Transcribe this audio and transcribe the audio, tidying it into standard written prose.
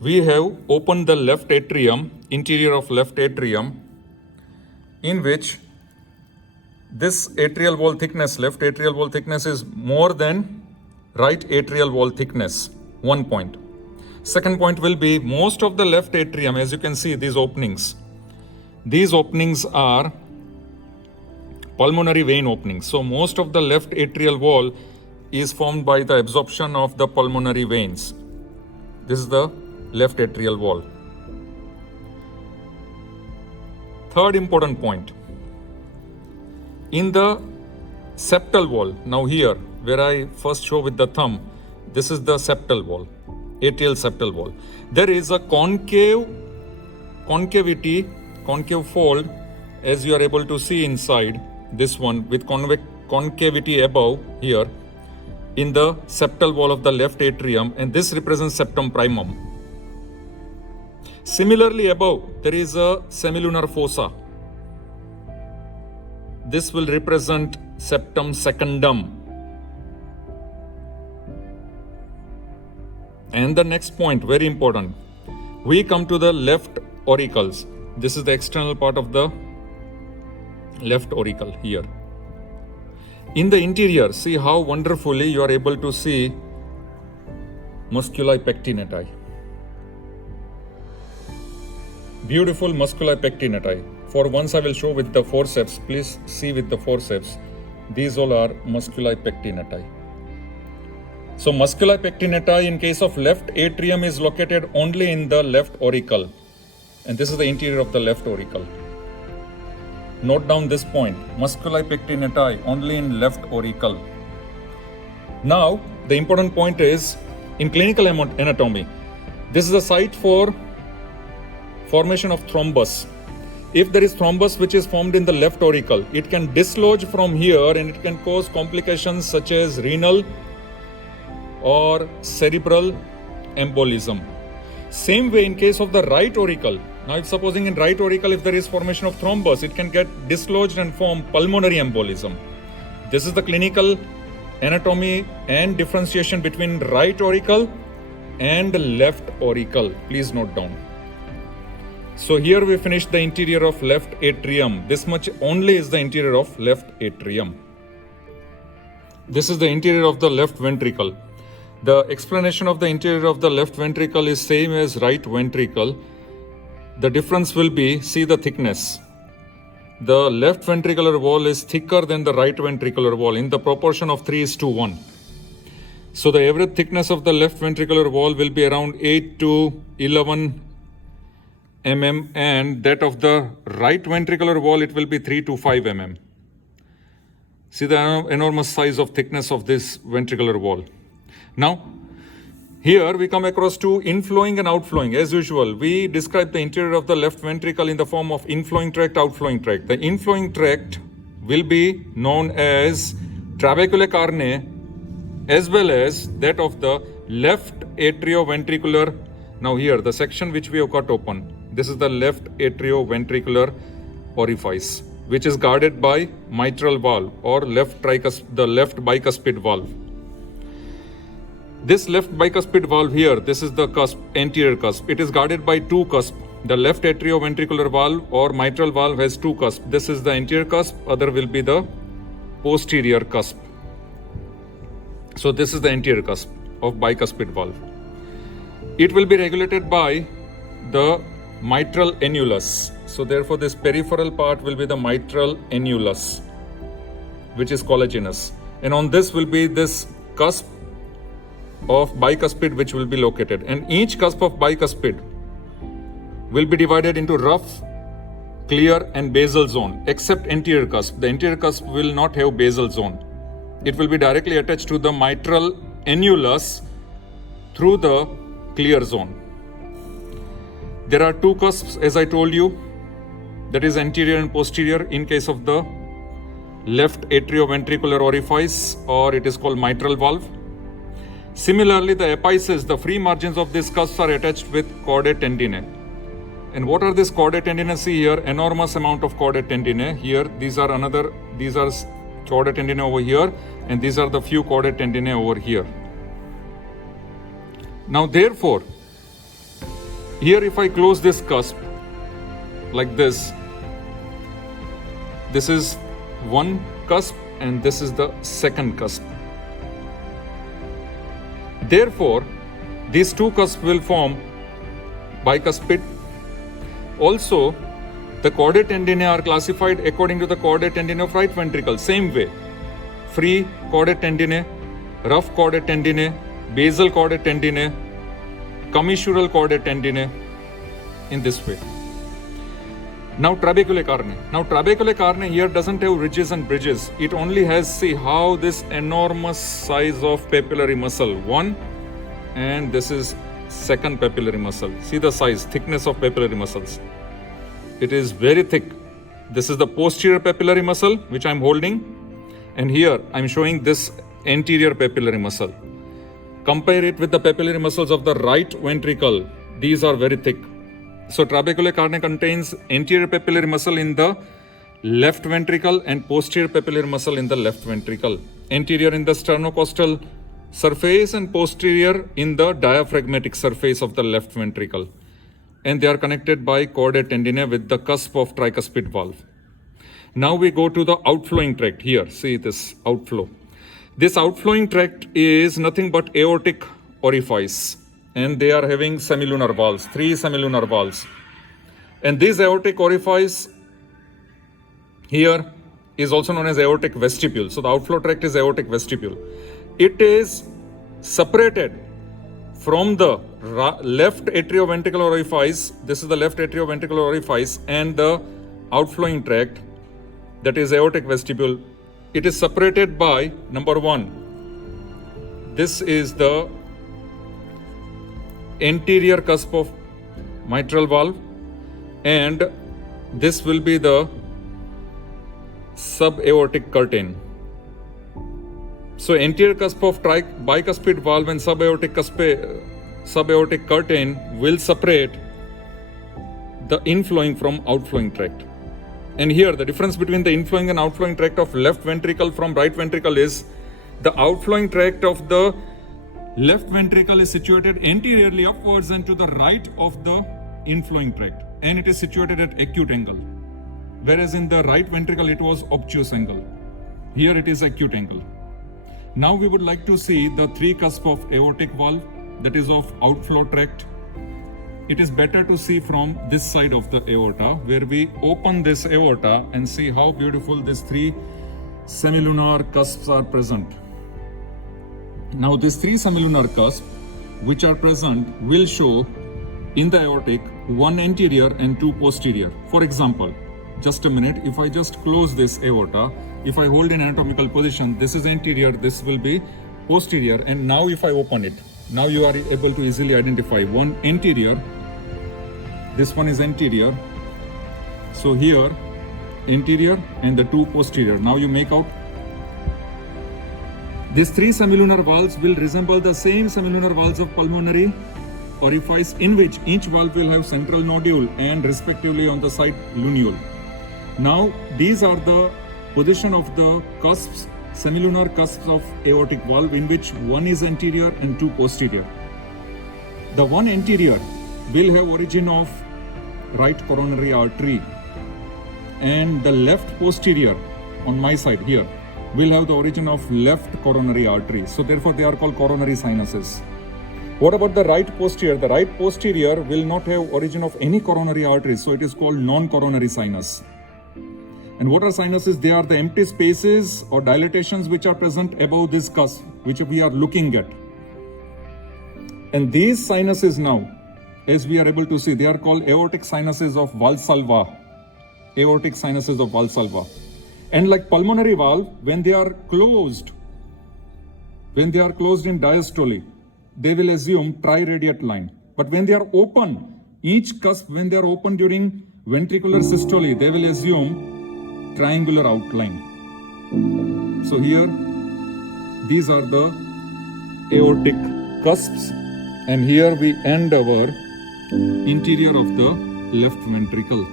we have opened the left atrium, interior of left atrium, in which this atrial wall thickness, left atrial wall thickness is more than right atrial wall thickness, 1 point. Second point will be most of the left atrium, as you can see, these openings are pulmonary vein openings. So most of the left atrial wall is formed by the absorption of the pulmonary veins. This is the left atrial wall. Third important point. In the septal wall, now here, where I first show with the thumb, this is the septal wall, atrial septal wall. There is a concave fold, as you are able to see inside this one, with concavity above here in the septal wall of the left atrium, and this represents septum primum. Similarly above, there is a semilunar fossa. This will represent septum secundum. And the next point, very important, we come to the left auricles. This is the external part of the left auricle here. In the interior, see how wonderfully you are able to see musculi pectinati. Beautiful musculi pectinati. For once I will show with the forceps. Please see with the forceps. These all are musculi pectinati. So musculi pectinati in case of left atrium is located only in the left auricle. And this is the interior of the left auricle. Note down this point. Musculi pectinati only in left auricle. Now the important point is in clinical anatomy. This is a site for formation of thrombus. If there is thrombus which is formed in the left auricle, it can dislodge from here and it can cause complications such as renal or cerebral embolism. Same way in case of the right auricle. Now if supposing in right auricle if there is formation of thrombus, it can get dislodged and form pulmonary embolism. This is the clinical anatomy and differentiation between right auricle and left auricle. Please note down. So here we finished the interior of left atrium. This much only is the interior of left atrium. This is the interior of the left ventricle. The explanation of the interior of the left ventricle is same as right ventricle. The difference will be, see the thickness. The left ventricular wall is thicker than the right ventricular wall in the proportion of 3:1. So the average thickness of the left ventricular wall will be around 8 to 11 mm, and that of the right ventricular wall it will be 3 to 5 mm. See the enormous size of thickness of this ventricular wall. Now here we come across to inflowing and outflowing. As usual, we describe the interior of the left ventricle in the form of inflowing tract, outflowing tract. The inflowing tract will be known as trabeculae carneae as well as that of the left atrioventricular. Now here the section which we have cut open, this is the left atrioventricular orifice, which is guarded by mitral valve or the left bicuspid valve. This left bicuspid valve here, this is the cusp, anterior cusp. It is guarded by two cusps. The left atrioventricular valve or mitral valve has two cusps. This is the anterior cusp, other will be the posterior cusp. So this is the anterior cusp of bicuspid valve. It will be regulated by the mitral annulus. So therefore this peripheral part will be the mitral annulus, which is collagenous. And on this will be this cusp of bicuspid which will be located. And each cusp of bicuspid will be divided into rough, clear and basal zone, except anterior cusp. The anterior cusp will not have basal zone. It will be directly attached to the mitral annulus through the clear zone. There are two cusps, as I told you, that is anterior and posterior in case of the left atrioventricular orifice, or it is called mitral valve. Similarly, the apices, the free margins of these cusps are attached with chordae tendineae. And what are these chordae tendineae? See here, enormous amount of chordae tendineae. Here, these are chordae tendineae over here, and these are the few chordae tendineae over here. Now, therefore, Here if I close this cusp like this is one cusp and this is the second cusp. Therefore, these two cusps will form bicuspid. Also, the chordae tendineae are classified according to the chordae tendineae of right ventricle. Same way, free chordae tendineae, rough chordae tendineae, basal chordae tendineae, commissural chordae tendineae, in this way. Now trabeculae carneae. Now trabeculae carneae here doesn't have ridges and bridges. It only has, see how this enormous size of papillary muscle. One, and this is second papillary muscle. See the size, thickness of papillary muscles. It is very thick. This is the posterior papillary muscle which I am holding, and here I am showing this anterior papillary muscle. Compare it with the papillary muscles of the right ventricle. These are very thick. So trabeculae carneae contains anterior papillary muscle in the left ventricle and posterior papillary muscle in the left ventricle. Anterior in the sternocostal surface and posterior in the diaphragmatic surface of the left ventricle. And they are connected by chordae tendineae with the cusp of tricuspid valve. Now we go to the outflowing tract. Here, see this outflow. This outflowing tract is nothing but aortic orifice, and they are having semilunar valves, 3 semilunar valves. And this aortic orifice here is also known as aortic vestibule. So the outflow tract is aortic vestibule. It is separated from the left atrioventricular orifice. This is the left atrioventricular orifice, and the outflowing tract, that is aortic vestibule. It is separated by, number 1, this is the anterior cusp of mitral valve, and this will be the subaortic curtain. So anterior cusp of bicuspid valve and subaortic curtain will separate the inflowing from outflowing tract. And here the difference between the inflowing and outflowing tract of left ventricle from right ventricle is the outflowing tract of the left ventricle is situated anteriorly upwards and to the right of the inflowing tract, and it is situated at acute angle. Whereas in the right ventricle it was obtuse angle. Here it is acute angle. Now we would like to see the 3 cusp of aortic valve, that is of outflow tract. It is better to see from this side of the aorta, where we open this aorta and see how beautiful these 3 semilunar cusps are present. Now these 3 semilunar cusps which are present will show in the aortic 1 anterior and 2 posterior. For example, just a minute, if I just close this aorta, if I hold in anatomical position, this is anterior, this will be posterior, and now if I open it, now you are able to easily identify 1 anterior, this one is anterior, so here anterior and the 2 posterior. Now you make out these 3 semilunar valves will resemble the same semilunar valves of pulmonary orifice, in which each valve will have central nodule and respectively on the side lunule. Now these are the position of the cusps, semilunar cusps of aortic valve, in which 1 is anterior and 2 posterior. The 1 anterior will have origin of right coronary artery, and the left posterior on my side here will have the origin of left coronary artery. So therefore they are called coronary sinuses. What about the right posterior? The right posterior will not have origin of any coronary artery, so it is called non-coronary sinus. And what are sinuses? They are the empty spaces or dilatations which are present above this cusp, which we are looking at. And these sinuses now, as we are able to see, they are called aortic sinuses of Valsalva. Aortic sinuses of Valsalva. And like pulmonary valve, when they are closed in diastole, they will assume triradiate line. But when they are open, each cusp, when they are open during ventricular systole, they will assume triangular outline. So here, these are the aortic cusps, and here we end our interior of the left ventricle.